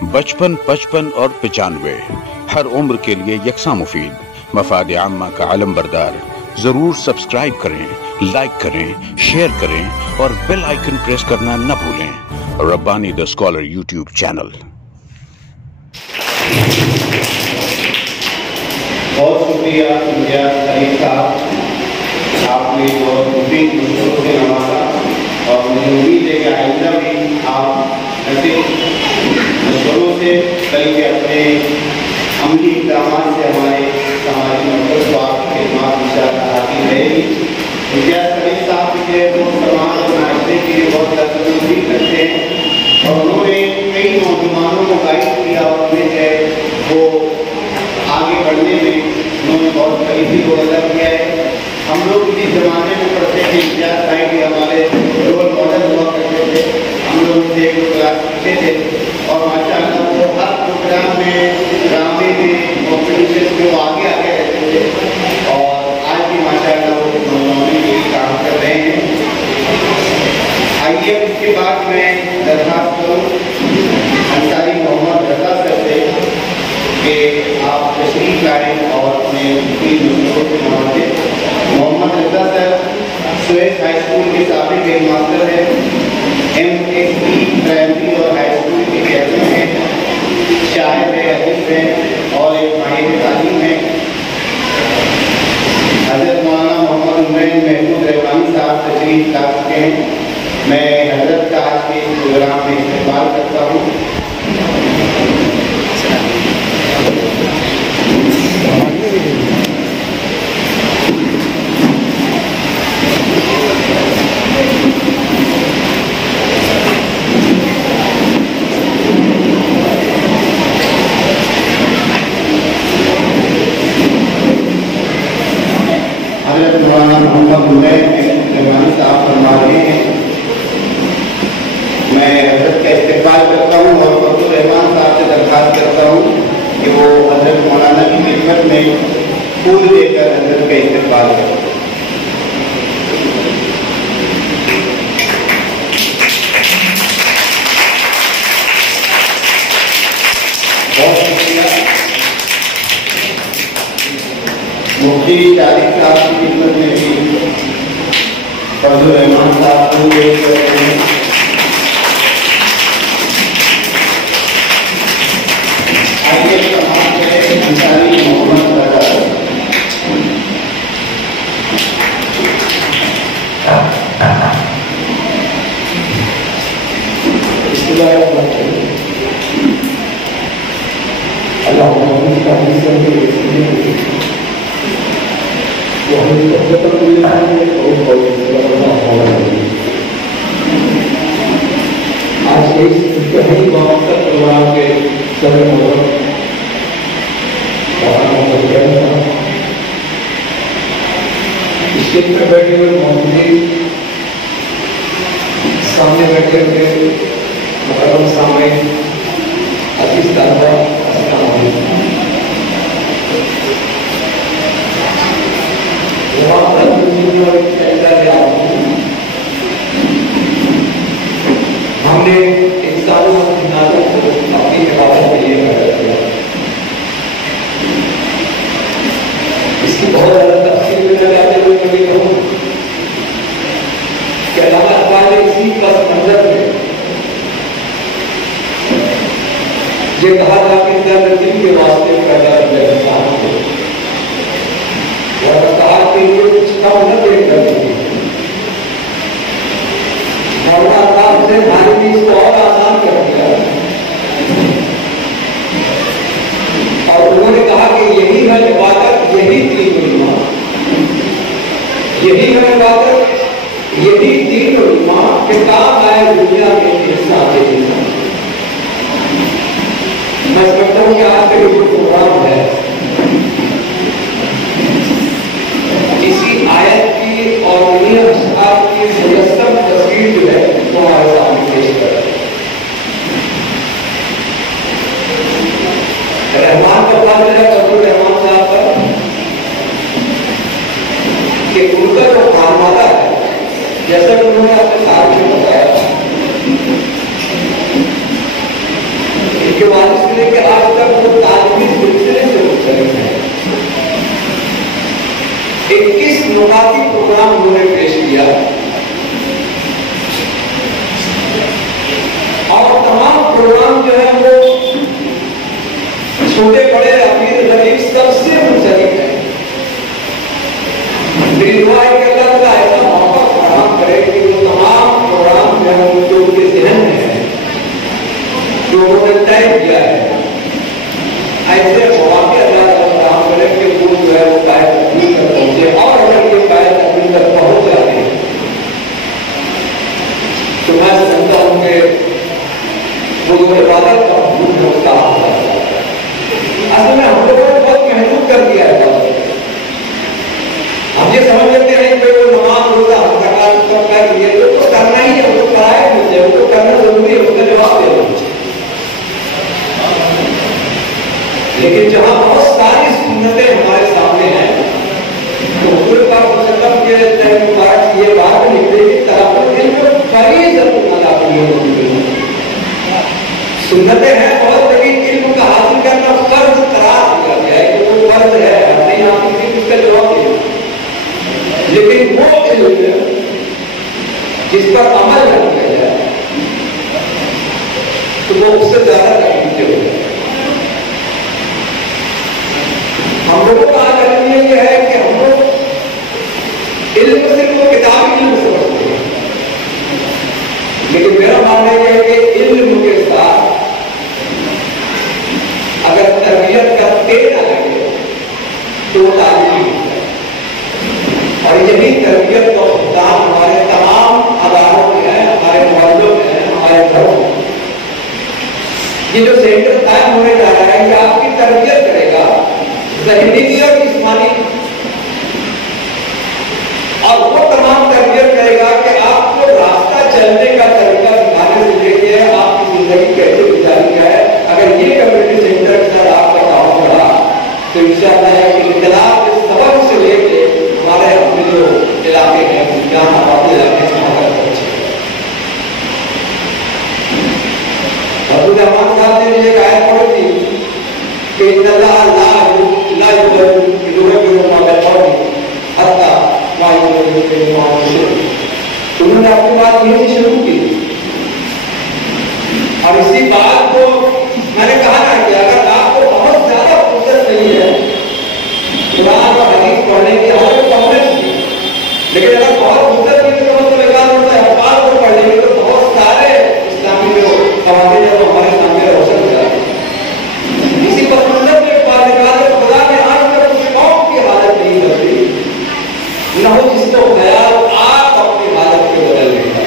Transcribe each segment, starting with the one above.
55 55 اور 95 ہر عمر کے لیے یکساں مفید، مفاد عامہ کا علم بردار۔ ضرور سبسکرائب کریں، لائک کریں، شیئر کریں اور بیل آئیکن پریس کرنا نہ بھولیں۔ ربانی دا اسکالر یوٹیوب چینل۔ بہت شکریہ امتیاز خلیل صاحب، آپ نے بہت مفید مشوروں سے نوازا اور مجھے امید ہے کہ آئندہ بھی آپ ایسے مشوروں سے بلکہ اپنے عملی اقدامات سے ہمارے سماجی مرکز کو آپ کی خدمات انشاءاللہ آتی رہے گی۔ امتیاز خلیل صاحب جو ہے وہ سماج اور معاشرے کے لیے بہت تجربہ کرتے ہیں اور انہوں نے کئی نوجوانوں کو گائیڈ کیا اور انہیں جو ہے وہ آگے بڑھنے میں انہوں نے بہت قریبی کو ادا کیا ہے۔ ہم لوگ اسی زمانے میں پڑھتے تھے، امتیاز صاحب بھی ہمارے رول ماڈل ہوا کرتے تھے، ہم لوگ ان سے ایک کلاس سیکھتے تھے اور ماشاء اللہ وہ ہر پروگرام میں، ڈرامے میں، کمپٹیشن میں وہ آگے رہتے تھے اور آج بھی ماشاء اللہ وہ نوجوانوں کے لیے کام کر رہے ہیں۔ آئیے اس کے بعد میں درخواست کروں انصاری محمد رضا سر سے کہ آپ تشریف لائیں اور اپنے مشوروں سے نوازیں۔ محمد رضا سر سویس ہائی اسکول کے سابق ہیڈ ماسٹر ہیں، MSc پرائمری اور ہائی اسکول کے کیپٹن ہیں، شاعر ہیں، ادیب ہیں اور ایک ماہر تعلیم ہیں۔ حضرت مولانا محمد عمرین محمود رحمانی صاحب تشریف لا چکے ہیں، میں حضرت کا آج کے پروگرام میں استقبال کرتا ہوں۔ حضرت مولانا محمد عمرین رحمانی صاحب فرما رہے ہیں، میں حضرت کا استقبال کرتا ہوں اور فضل الرحمان صاحب سے درخواست کرتا ہوں کہ وہ حضرت مولانا کی خدمت میں پھول دے کر حضرت کا استقبال کریں۔ بہت شکریہ مفتی طارق صاحب کی خدمت میں بھی فضل الرحمان صاحب پھول پیش کرتے ہیں۔ آئیے سماج سے انصاری محمد رضا سر۔ آج اس انتہائی باوقت پروگرام کے صدر محترم اسٹیج میں بیٹھے ہوئے موجودین، سامنے بیٹھے ہوئے محترم سامعین، عزیز طلباء، السلام علیکم۔ ہم نے انسانوں اور جناتوں کو اپنی عبادت کے لیے پیدا کیا۔ اس کی بہت زیادہ تفصیل میں جاتے ہوئے میں بھی کہوں کہ علامہ اقبال نے اسی پس منظر میں یہ کہا تھا کہ درد دل کے واسطے پیدا کیا انسان کو اور رفتار کے لیے کچھ کم نہ دیکھ کر دی۔ مولانا اقبال سے بھائی نے اس کو اور آسان کر دیا اور انہوں نے کہا کہ یہی ہے عبادت، یہی دین و ایمان، یہی ہے عبادت، یہی دین و ایمان کہ کام آئے دنیا میں انسان کے انسان۔ میں سمجھتا ہوں کہ آپ کا جو پروگرام ہے اسی آیت کی اور انہیں اشعار کی مجسم تصویر جو ہے وہ ہمارے سامنے پیش کر رہے ہیں۔ رحمان کا بات ہے فضل الرحمان صاحب پر کہ ان کا جو خانوادہ ہے، جیسا کہ انہوں نے اپنے ساتھ میں بتایا کے والد سے لے کے آج تک وہ تعلیمی سلسلے سے منسلک ہے. 21 نکاتی پروگرام انہوں نے پیش کیا اور تمام پروگرام جو ہے وہ چھوٹے بڑے امیر غریب سب سے منسلک ہے. میری دعا ہے کہ اللہ تعالیٰ ایسا موقع فراہم کرے کہ وہ تمام پروگرام جو ہے جو ان کے ذہن میں ہے جو انہوں نے طے کیا ہے ایسے مواقع اللہ تعالیٰ فراہم کرے کہ وہ جو ہے وہ قائد تکمیل تک پہنچے. اور اگر یہ قائد تکمیل تک پہنچ جاتے ہیں تو میں سمجھتا ہوں کہ وہ جو عبادت کا حکم ہے اس کا حاصل ہے. اصل میں ہم لوگوں نے بہت محدود کر دیا ہے. ہم یہ سمجھ لیتے ہیں کہ وہ نماز روزہ ہم زکات سب کر لیے تو کرنا ہی ہے, وہ تو فرائض ہوتے ہیں, وہ تو کرنا ضروری ہے, اس کا جواب دے دو. لیکن جہاں بہت ساری سنتیں ہمارے سامنے ہیں تو حضور پاک صلی اللہ علیہ وسلم کے تحت مبارک یہ بات نکلے کہ طلب العلم فریضۃ علی کل مسلم. سنتیں ہیں بہت, لیکن علم کا حاصل کرنا فرض قرار دیا گیا ہے کہ وہ فرض ہے. نہیں آپ کسی اس کا جواب دیں, لیکن وہ علم جس پر عمل نہ کیا جائے تو وہ اس سے زیادہ تکلیف ہو جائے. ہم لوگوں کا آج علم یہ ہے کہ ہم لوگ علم صرف وہ کتابی علم سمجھتے ہیں, لیکن میرا ماننا یہ ہے کہ علم کے ساتھ اگر تربیت کا تیل نہ لگے تو وہ تعلیم نہیں ہوتا. اور یہی تربیت کا اقدام ہمارے تمام اداروں میں ہے, ہمارے محلوں میں ہے, ہمارے گھروں میں. یہ جو سینٹر قائم ہونے جا رہا ہے یہ آپ کی تربیت کرے گا, ذہنی اور جسمانی, اور وہ تمام تربیت کرے گا کہ آپ کو راستہ چلنے کا طریقہ سکھانے سے لے کے آپ کی زندگی کیسے گزارنی ہے. اگر یہ کمیونٹی سینٹر کے ساتھ آپ کا کام چلا تو انشاءاللہ ہے کہ انقلاب کے سبب سے لے کے ہمارے اپنے جو علاقے ہیں جہاں ہم اپنے علاقے سے وہاں تک پہنچے. حضرت احمد صاحب نے ایک آیت پڑھی تھی کہ ان اللہ لا یغیر ما بقوم حتی ما یغیروا ما بانفسہم. انہوں نے اپنی بات یہیں سے شروع کی اور اسی بات کو میں نے کہا نا کہ اگر آپ کو بہت زیادہ فرصت نہیں ہے قرآن اور حدیث پڑھنے کی حالت پڑھنے کی, لیکن اگر بہت فرصت نہیں تو مطلب بیکار ہوتا ہے. اخبار کو پڑھ لیں گے تو بہت سارے اسلامی جو قوانین ہیں وہ ہمارے سامنے روشن ہو جاتے ہیں. اسی پر فرصت میں ایک بات نکالے, خدا نے آج تک اس قوم کی حالت نہیں بدلی نہ ہو جس کو خیال آپ اپنی حالت کے بدلنے کا.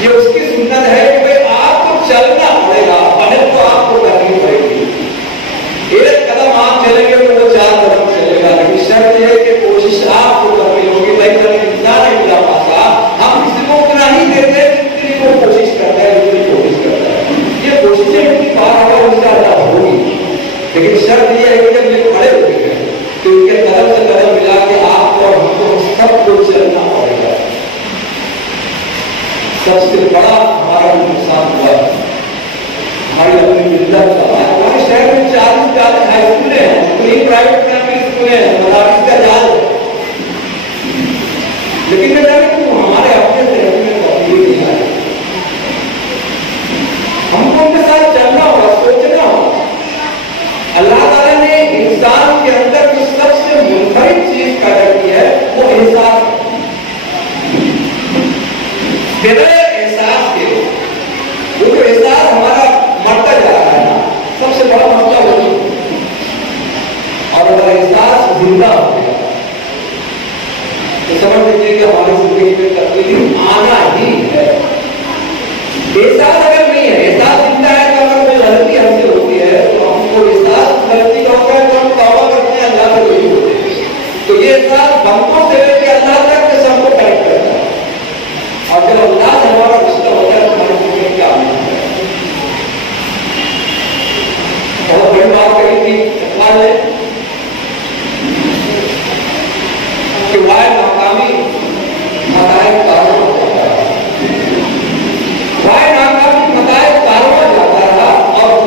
یہ اس کی سنت ہے کہ آپ کو چلنا پڑے گا, پہل تو آپ کو کرنی پڑے گی. ایک قدم آپ چلیں گے تو وہ 4 قدم چلے گا, لیکن شرط یہ ہے کہ کوشش آپ کو کرنی ہوگی. بھائی انسان ہے میرا پاسا, ہم کسی کو اتنا ہی دیتے ہیں جتنی وہ کوشش کرتا ہے, جتنی کوشش کرتا ہے. یہ کوششیں اتنی بار اگر انشاءاللہ ہوگی, لیکن شرط یہ ہے کہ جب یہ کھڑے ہوتے ہیں تو ان کے قدم سے قدم ملا کے آپ کو اور ہم کو سب کو چلنا پڑے گا. سب سے بڑا ہمارا نقصان ہوا ہماری اپنی ملت کا. ہمارے شہر میں 40 ہائی اسکولیں ہیں, کئی پرائیویٹ پرائمری اسکولیں ہیں, مدارس کا جال ہے, لیکن میں جانے کہ ہمارے اپنے شہر میں تبدیلی نہیں آئی. ہم کو ان کے ساتھ چلنا ہوگا, سوچنا ہوگا. اللہ تعالیٰ نے انسان کے اندر جو سب سے منفرد چیز پیدا کی ہے وہ احساس ہے. بغیر احساس کے وہ جو احساس ہمارا مرتا جا رہا ہے نا, سب سے بڑا مسئلہ وہی ہے. اور اگر احساس زندہ ہو گیا تو سمجھ لیجیے کہ ہماری زندگی میں تبدیلی آنا ہی ہے. احساس اگر نہیں ہے, احساس زندہ ہے تو اگر کوئی غلطی ہم سے ہوتی ہے تو ہم کو احساس غلطی کا ہوتا ہے تو ہم توبہ کرتے ہیں, اللہ سے وہی ہوتے ہیں. تو یہ احساس بندوں سے لے کے اللہ تک کے سب کو کنیکٹ کرتا ہے. اور جب اللہ سے ہمارا رشتہ ہوتا ہے تو ہماری زندگی کیا ہونا ہے. بہت بڑی بات کہی تھی اقبال نے کہ وائر ناکامی متائب کارواں جاتا رہا, وائر ناکامی متائب کارواں جاتا رہا, اور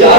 4